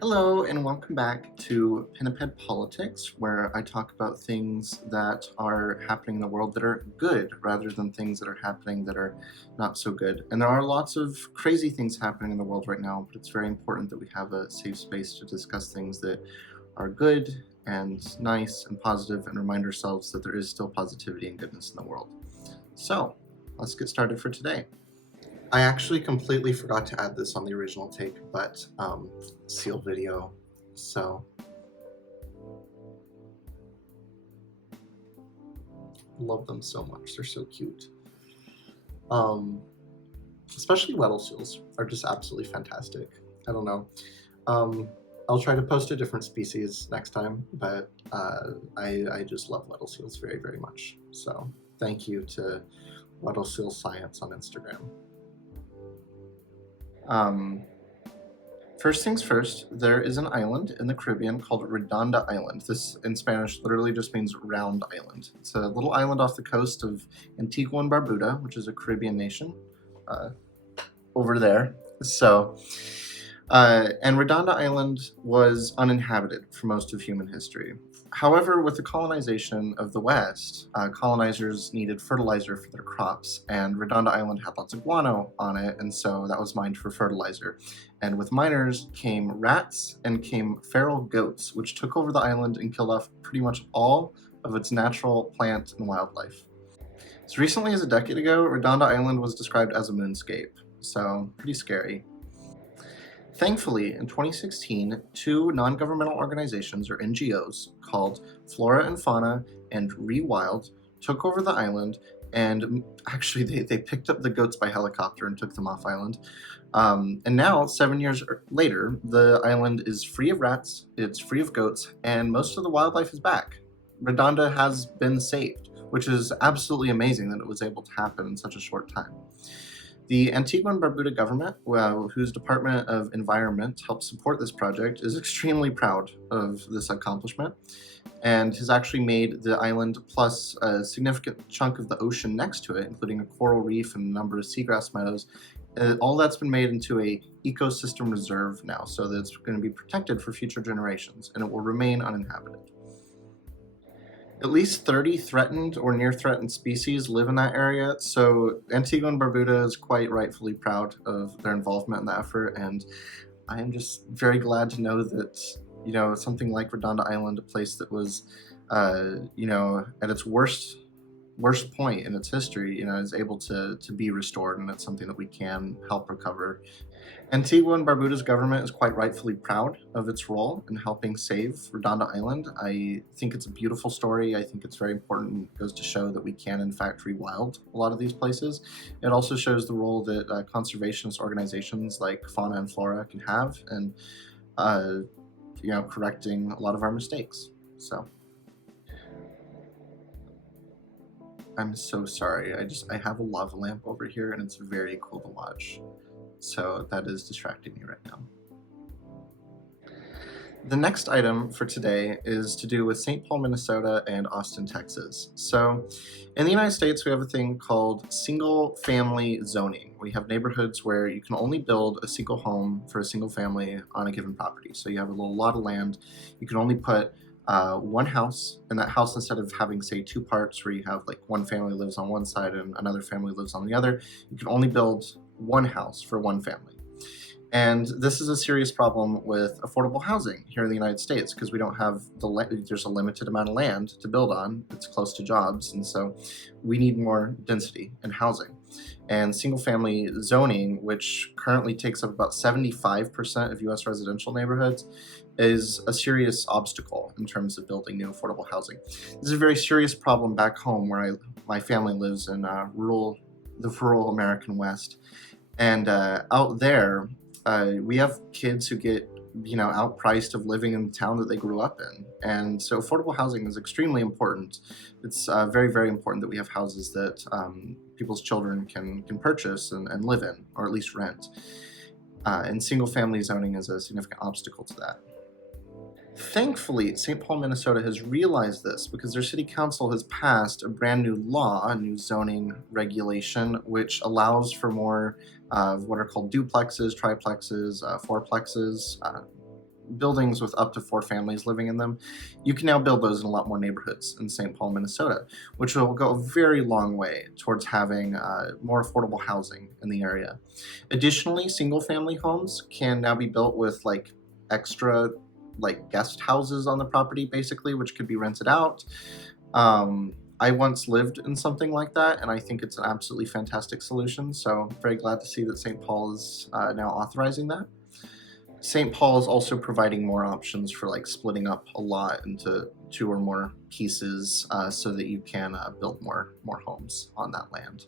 Hello and welcome back to Pinniped Politics, where I talk about things that are happening in the world that are good rather than things that are happening that are not so good. And there are lots of crazy things happening in the world right now, but it's very important that we have a safe space to discuss things that are good and nice and positive and remind ourselves that there is still positivity and goodness in the world. So let's get started for today. I actually completely forgot to add this on the original take, but seal video, so love them so much. They're so cute. Especially Weddell seals are just absolutely fantastic. I don't know. I'll try to post a different species next time, but I just love Weddell seals very, very much. So thank you to Weddell Seal Science on Instagram. First things first, there is an island in the Caribbean called Redonda Island. This in Spanish literally just means round island. It's a little island off the coast of Antigua and Barbuda, which is a Caribbean nation over there. And Redonda Island was uninhabited for most of human history. However, with the colonization of the West, colonizers needed fertilizer for their crops, and Redonda Island had lots of guano on it, and so that was mined for fertilizer. And with miners came rats and came feral goats, which took over the island and killed off pretty much all of its natural plant and wildlife. As recently as a decade ago, Redonda Island was described as a moonscape, so pretty scary. Thankfully, in 2016, two non-governmental organizations, or NGOs, called Flora and Fauna and Rewild, took over the island, and actually they picked up the goats by helicopter and took them off island. And now, 7 years later, the island is free of rats, it's free of goats, and most of the wildlife is back. Redonda has been saved, which is absolutely amazing that it was able to happen in such a short time. The Antigua and Barbuda government, whose Department of Environment helped support this project, is extremely proud of this accomplishment and has actually made the island plus a significant chunk of the ocean next to it, including a coral reef and a number of seagrass meadows. All that's been made into a ecosystem reserve now, so that it's going to be protected for future generations, and it will remain uninhabited. At least 30 threatened or near threatened species live in that area, so Antigua and Barbuda is quite rightfully proud of their involvement in the effort, and I am just very glad to know that, something like Redonda Island, a place that was, at its worst point in its history, is able to be restored, and it's something that we can help recover. Antigua and Barbuda's government is quite rightfully proud of its role in helping save Redonda Island. I think it's a beautiful story. I think it's very important. It goes to show that we can, in fact, rewild a lot of these places. It also shows the role that conservationist organizations like Fauna and Flora can have in, correcting a lot of our mistakes. So, I'm so sorry. I have a lava lamp over here, and it's very cool to watch. So that is distracting me right now. The next item for today is to do with St. Paul, Minnesota and Austin, Texas. So in the United States, we have a thing called single family zoning. We have neighborhoods where you can only build a single home for a single family on a given property. So you have a little lot of land. You can only put one house, and that house, instead of having, say, two parts where you have like one family lives on one side and another family lives on the other, you can only build one house for one family. And this is a serious problem with affordable housing here in the United States because we don't have there's a limited amount of land to build on. It's close to jobs, and so we need more density in housing. And single-family zoning, which currently takes up about 75% of U.S. residential neighborhoods, is a serious obstacle in terms of building new affordable housing. This is a very serious problem back home where my family lives in the rural American West. And out there, we have kids who get, outpriced of living in the town that they grew up in. And so affordable housing is extremely important. It's very, very important that we have houses that people's children can purchase and live in, or at least rent. And single-family zoning is a significant obstacle to that. Thankfully, St. Paul, Minnesota has realized this because their city council has passed a brand new law, a new zoning regulation, which allows for more of what are called duplexes, triplexes, fourplexes, buildings with up to 4 families living in them, you can now build those in a lot more neighborhoods in St. Paul, Minnesota, which will go a very long way towards having more affordable housing in the area. Additionally, single-family homes can now be built with like extra like guest houses on the property, basically, which could be rented out. I once lived in something like that, and I think it's an absolutely fantastic solution. So I'm very glad to see that St. Paul is now authorizing that. St. Paul is also providing more options for like splitting up a lot into 2 or more pieces so that you can build more homes on that land.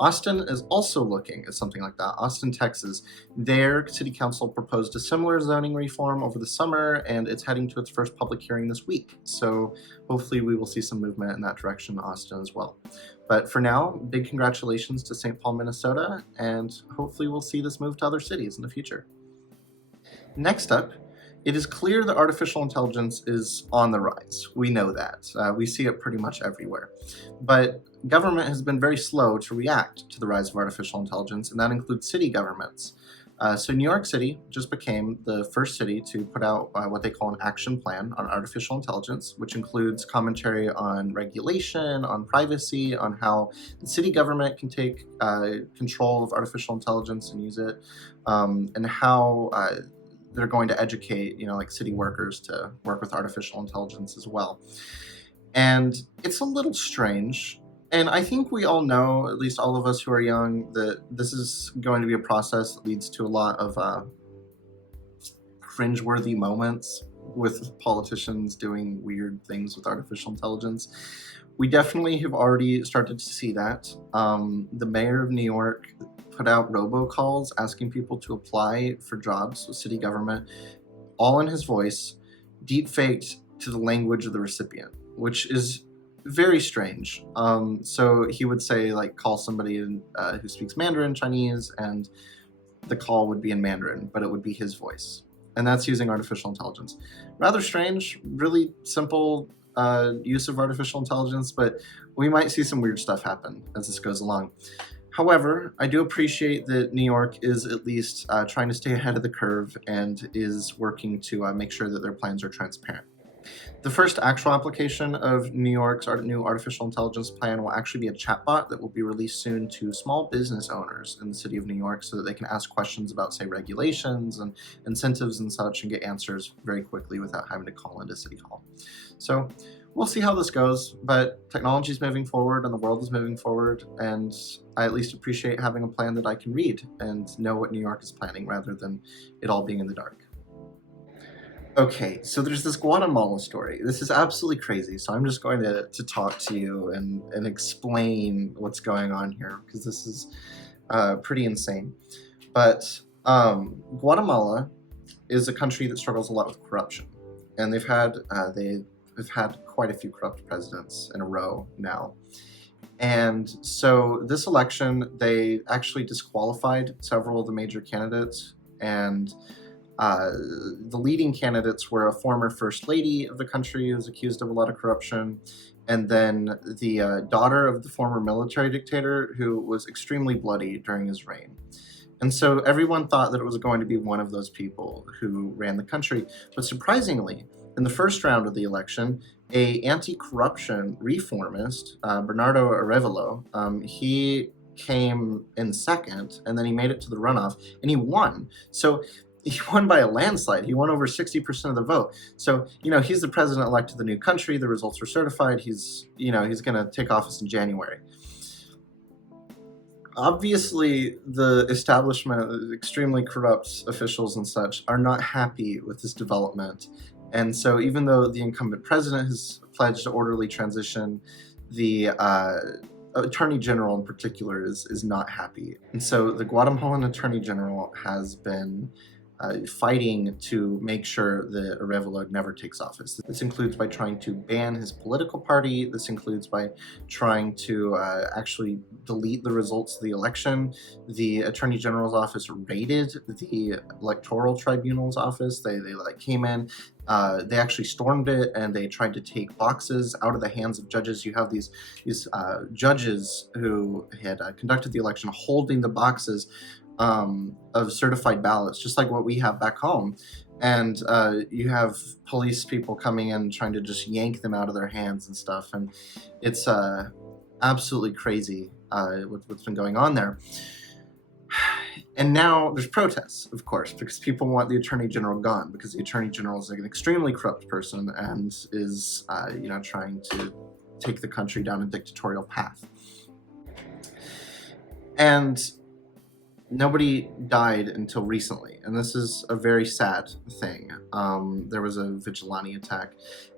Austin is also looking at something like that. Austin, Texas, their city council proposed a similar zoning reform over the summer, and it's heading to its first public hearing this week. So hopefully we will see some movement in that direction in Austin as well. But for now, big congratulations to St. Paul, Minnesota, and hopefully we'll see this move to other cities in the future. Next up, it is clear that artificial intelligence is on the rise. We know that. We see it pretty much everywhere. But government has been very slow to react to the rise of artificial intelligence, and that includes city governments. So New York City just became the first city to put out what they call an action plan on artificial intelligence, which includes commentary on regulation, on privacy, on how the city government can take control of artificial intelligence and use it, and how they're going to educate, like city workers to work with artificial intelligence as well. And it's a little strange. And I think we all know, at least all of us who are young, that this is going to be a process that leads to a lot of cringeworthy moments with politicians doing weird things with artificial intelligence. We definitely have already started to see that. The mayor of New York put out robocalls asking people to apply for jobs with city government, all in his voice, deep faked to the language of the recipient, which is very strange. So he would say, like, call somebody who speaks Mandarin Chinese, and the call would be in Mandarin, but it would be his voice. And that's using artificial intelligence. Rather strange, really simple use of artificial intelligence, but we might see some weird stuff happen as this goes along. However, I do appreciate that New York is at least trying to stay ahead of the curve and is working to make sure that their plans are transparent. The first actual application of New York's new artificial intelligence plan will actually be a chatbot that will be released soon to small business owners in the city of New York so that they can ask questions about, say, regulations and incentives and such and get answers very quickly without having to call into City Hall. So we'll see how this goes, but technology is moving forward and the world is moving forward, and I at least appreciate having a plan that I can read and know what New York is planning rather than it all being in the dark. Okay, so there's this Guatemala story. This is absolutely crazy, so I'm just going to talk to you and explain what's going on here, because this is pretty insane. But Guatemala is a country that struggles a lot with corruption, and they've had quite a few corrupt presidents in a row now. And so this election, they actually disqualified several of the major candidates, and the leading candidates were a former first lady of the country who was accused of a lot of corruption, and then the daughter of the former military dictator who was extremely bloody during his reign. And so everyone thought that it was going to be one of those people who ran the country. But surprisingly, in the first round of the election, a anti-corruption reformist, Bernardo Arevalo, he came in second, and then he made it to the runoff, and he won. So he won by a landslide. He won over 60% of the vote. So, he's the president-elect of the new country. The results were certified. He's going to take office in January. Obviously, the establishment, extremely corrupt officials and such, are not happy with this development. And so even though the incumbent president has pledged an orderly transition, the Attorney General in particular is not happy. And so the Guatemalan Attorney General has been fighting to make sure that Arevalo never takes office. This includes by trying to ban his political party. This includes by trying to actually delete the results of the election. The Attorney General's office raided the Electoral Tribunal's office. They came in. They actually stormed it, and they tried to take boxes out of the hands of judges. You have these judges who had conducted the election holding the boxes of certified ballots, just like what we have back home. And you have police people coming in trying to just yank them out of their hands and stuff. And it's absolutely crazy what's been going on there. And now there's protests, of course, because people want the Attorney General gone, because the Attorney General is like an extremely corrupt person and is, trying to take the country down a dictatorial path. And nobody died until recently, and this is a very sad thing. There was a vigilante attack,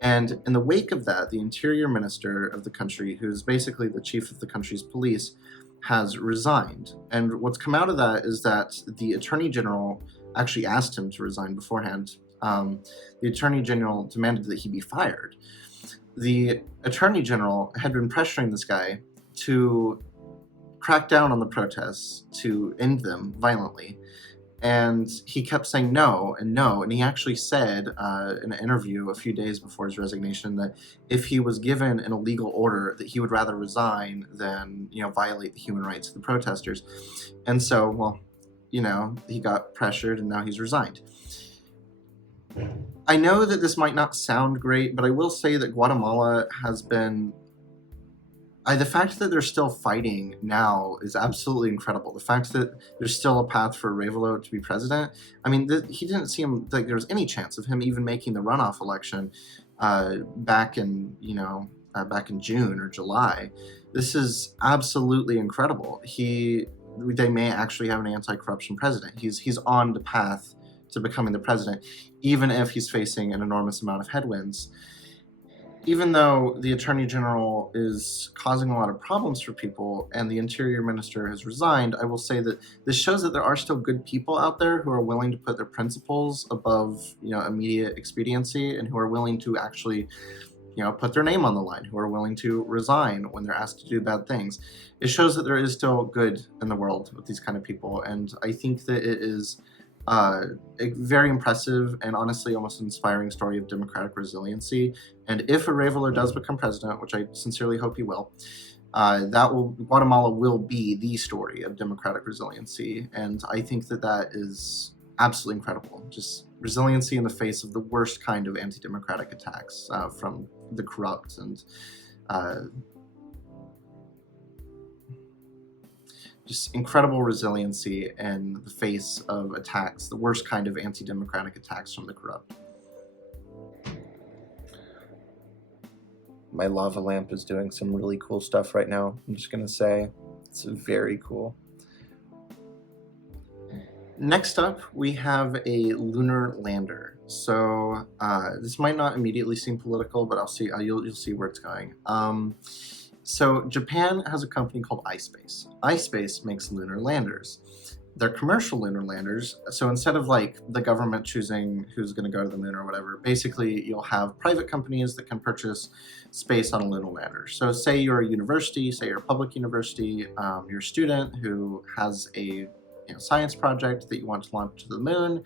and in the wake of that, the interior minister of the country, who's basically the chief of the country's police, has resigned. And what's come out of that is that the attorney general actually asked him to resign beforehand. The attorney general demanded that he be fired. The attorney general had been pressuring this guy to crack down on the protests, to end them violently. And he kept saying no and no. And he actually said in an interview a few days before his resignation that if he was given an illegal order, that he would rather resign than, violate the human rights of the protesters. And so, well, he got pressured and now he's resigned. I know that this might not sound great, but I will say that Guatemala has been... the fact that they're still fighting now is absolutely incredible. The fact that there's still a path for Arevalo to be president. I mean, he didn't seem like there was any chance of him even making the runoff election back in June or July. This is absolutely incredible. They may actually have an anti-corruption president. He's on the path to becoming the president, even if he's facing an enormous amount of headwinds. Even though the Attorney General is causing a lot of problems for people and the Interior Minister has resigned, I will say that this shows that there are still good people out there who are willing to put their principles above, immediate expediency, and who are willing to actually, put their name on the line, who are willing to resign when they're asked to do bad things. It shows that there is still good in the world with these kind of people, and I think that it is a very impressive and honestly almost inspiring story of democratic resiliency. And if Arevalo does become president, which I sincerely hope he will, Guatemala will be the story of democratic resiliency. And I think that is absolutely incredible. Just resiliency in the face of the worst kind of anti-democratic attacks from the corrupt and just incredible resiliency in the face of attacks, the worst kind of anti-democratic attacks from the corrupt. My lava lamp is doing some really cool stuff right now. I'm just gonna say, it's very cool. Next up, we have a lunar lander. So this might not immediately seem political, but you'll see where it's going. So Japan has a company called iSpace. iSpace makes lunar landers. They're commercial lunar landers. So instead of like the government choosing who's going to go to the moon or whatever, basically you'll have private companies that can purchase space on a lunar lander. So say you're a university, say you're a public university, you're a student who has a science project that you want to launch to the moon.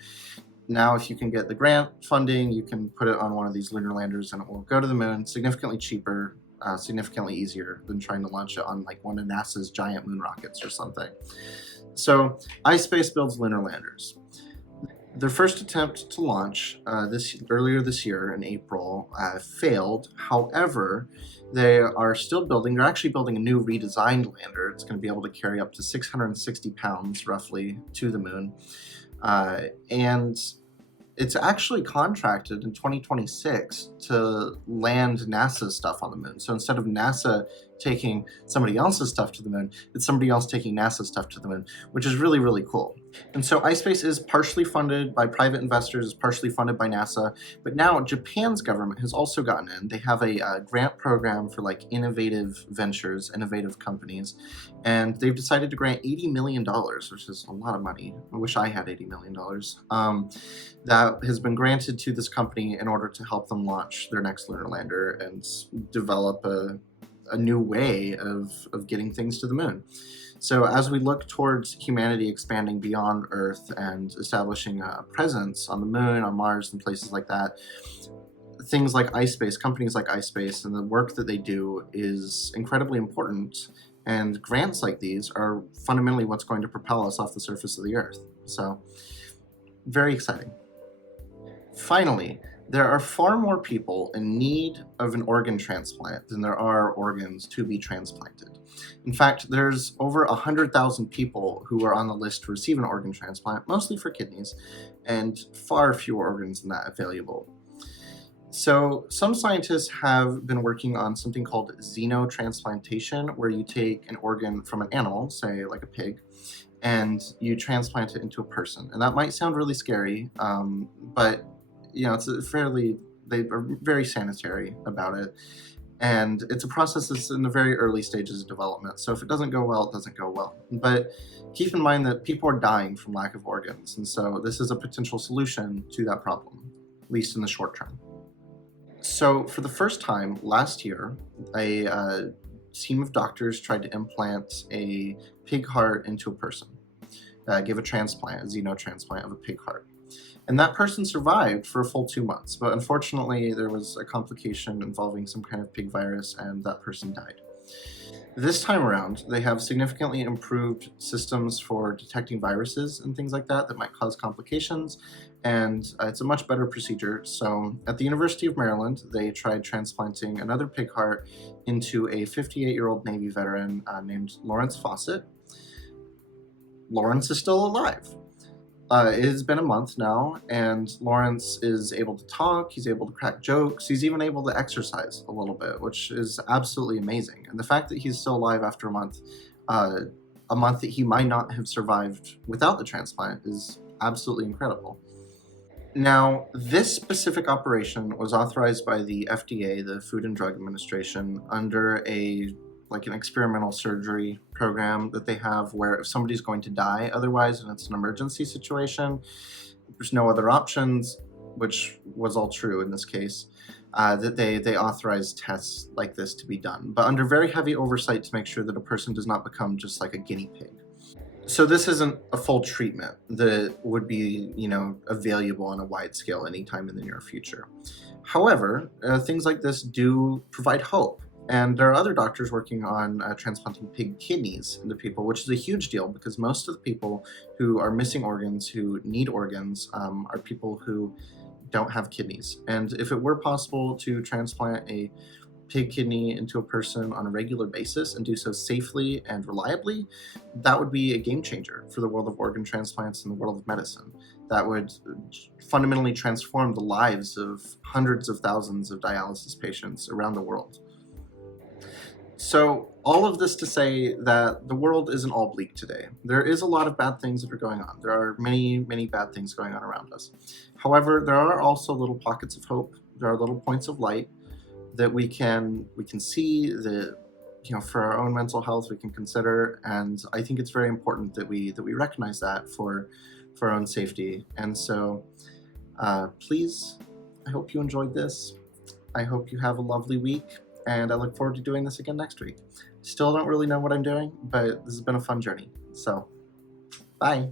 Now, if you can get the grant funding, you can put it on one of these lunar landers and it will go to the moon significantly cheaper, significantly easier than trying to launch it on like one of NASA's giant moon rockets or something. So iSpace builds lunar landers. Their first attempt to launch earlier this year in April failed. However, they are still building. They're actually building a new redesigned lander. It's going to be able to carry up to 660 pounds roughly to the moon. And it's actually contracted in 2026 to land NASA's stuff on the moon. So instead of NASA taking somebody else's stuff to the moon, it's somebody else taking NASA's stuff to the moon, which is really, really cool. And so iSpace is partially funded by private investors, is partially funded by NASA, but now Japan's government has also gotten in. They have a grant program for like innovative ventures, innovative companies, and they've decided to grant $80 million, which is a lot of money. I wish I had $80 million. That has been granted to this company in order to help them launch their next lunar lander and develop a new way of getting things to the moon. So as we look towards humanity expanding beyond Earth and establishing a presence on the moon, on Mars, and places like that, things like iSpace, companies like iSpace, and the work that they do is incredibly important. And grants like these are fundamentally what's going to propel us off the surface of the earth. So, very exciting. Finally, there are far more people in need of an organ transplant than there are organs to be transplanted. In fact, there's over 100,000 people who are on the list to receive an organ transplant, mostly for kidneys, and far fewer organs than that available. So some scientists have been working on something called xenotransplantation, where you take an organ from an animal, say like a pig, and you transplant it into a person. And that might sound really scary, but it's they are very sanitary about it. And it's a process that's in the very early stages of development. So if it doesn't go well, it doesn't go well. But keep in mind that people are dying from lack of organs. And so this is a potential solution to that problem, at least in the short term. So for the first time last year, a team of doctors tried to implant a pig heart into a person, give a transplant, a xenotransplant of a pig heart. And that person survived for a full 2 months, but unfortunately there was a complication involving some kind of pig virus and that person died. This time around, they have significantly improved systems for detecting viruses and things like that might cause complications, and it's a much better procedure. So at the University of Maryland, they tried transplanting another pig heart into a 58-year-old Navy veteran named Lawrence Fawcett. Lawrence is still alive. It has been a month now, and Lawrence is able to talk, he's able to crack jokes, he's even able to exercise a little bit, which is absolutely amazing. And the fact that he's still alive after a month that he might not have survived without the transplant, is absolutely incredible. Now, this specific operation was authorized by the FDA, the Food and Drug Administration, under an experimental surgery program that they have, where if somebody's going to die otherwise and it's an emergency situation, there's no other options, which was all true in this case, that they authorize tests like this to be done, but under very heavy oversight to make sure that a person does not become just like a guinea pig. So this isn't a full treatment that would be, available on a wide scale anytime in the near future. However, things like this do provide hope. And there are other doctors working on transplanting pig kidneys into people, which is a huge deal because most of the people who are missing organs, who need organs, are people who don't have kidneys. And if it were possible to transplant a pig kidney into a person on a regular basis and do so safely and reliably, that would be a game changer for the world of organ transplants and the world of medicine. That would fundamentally transform the lives of hundreds of thousands of dialysis patients around the world. So all of this to say that the world isn't all bleak today. There is a lot of bad things that are going on. There are many, many bad things going on around us. However, there are also little pockets of hope. There are little points of light that we can see, that for our own mental health we can consider, and I think it's very important that we recognize that for our own safety. And so please, I hope you enjoyed this. I hope you have a lovely week, and I look forward to doing this again next week. Still don't really know what I'm doing, but this has been a fun journey. So, bye.